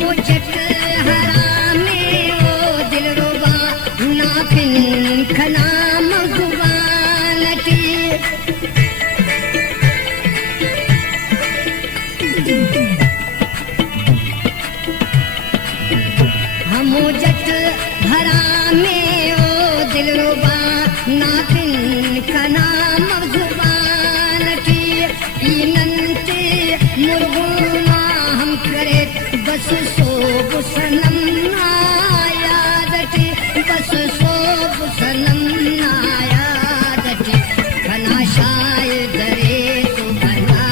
हमो जट हरामे ओ दिलरुबा नाफिन खनाम गुवानती हमो जट हरामे ओ दिलरुबा नाफिन खनाम गुवानती इनंते मुर्गुना हम करे बस सोब सनम नायादती बस सोब सनम नायादती खना शायद रे तो बना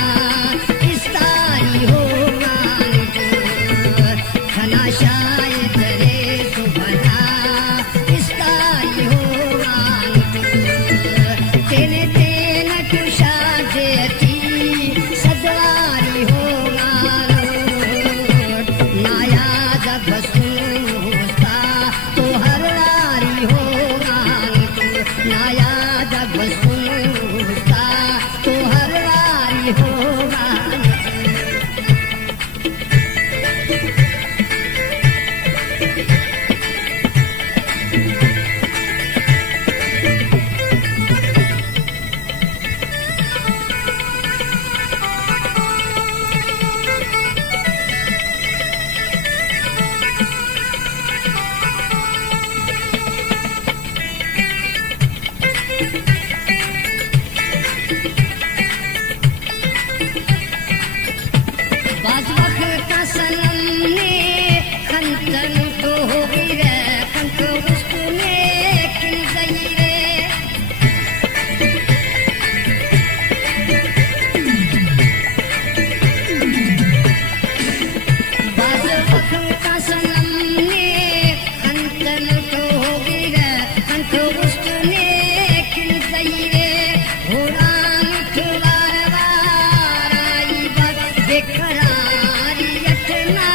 इस्तारी होगा खना शायद रे तो बना इस्तारी होगा तेने तेन कुशा देती सदवारी होगा नायाद बसूस्ता तो हर रारी होगा नायाद बसूस्ता तो हर रारी होगा बाजवख का सनम ने खंतन तो हो गई रे खंत उसने किन गई रे बाजवख का सनम ने खंतन तो हो गई रे खंत उसने किन गई रे हो राम ठवार वार आई बात बेखरारी यतना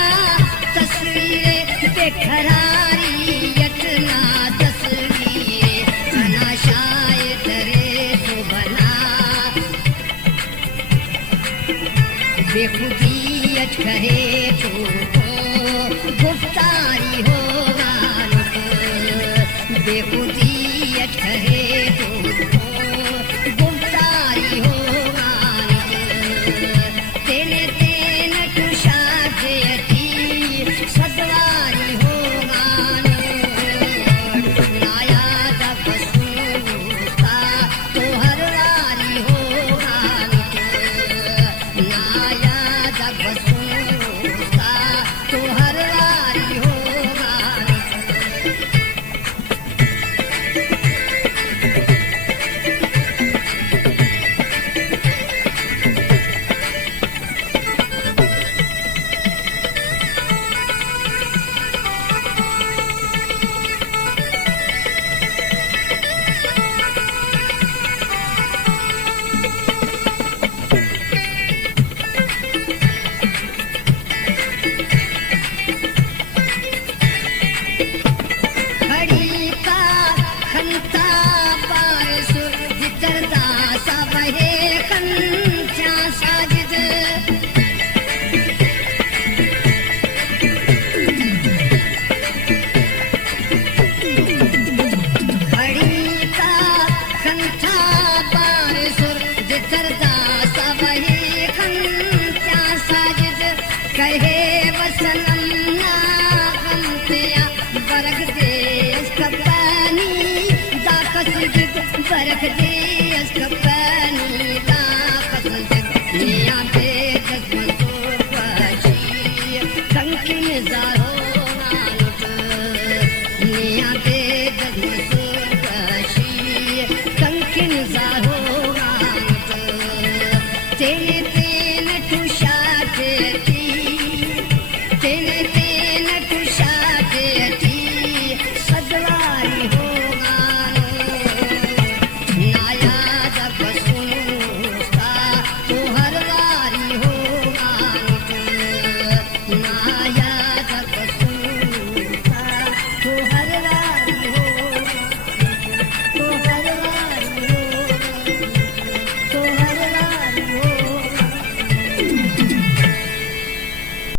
तस्वीरे बेखरारी यतना तस्वीरे खना शायद रे तो बना बेखुदियत कहे तो गुफ्तारी होगा बेखुदियत कहे तो गुफ्तारी होगा तेने तेन कुशा देती सदवारी होगा नायाद बसूस्ता तो हर रारी होगा नायाद बसूस्ता तो हर रारी होगा खड़ी का खंता पार सुर जितरदा सब है खंचा साजिद खड़ी का खंता पार सुर जितरदा सब है खंचा साजिद कहे वसनम ना खंतिया बरख दे इसका पानी दाकस जिद बरख दे इसका पानी दाकस जिद निया पे जज्मतों पाशी कंकिन जारो नानुट निया पे जज्मतों पाशी कंकिन जारो नानुट तेने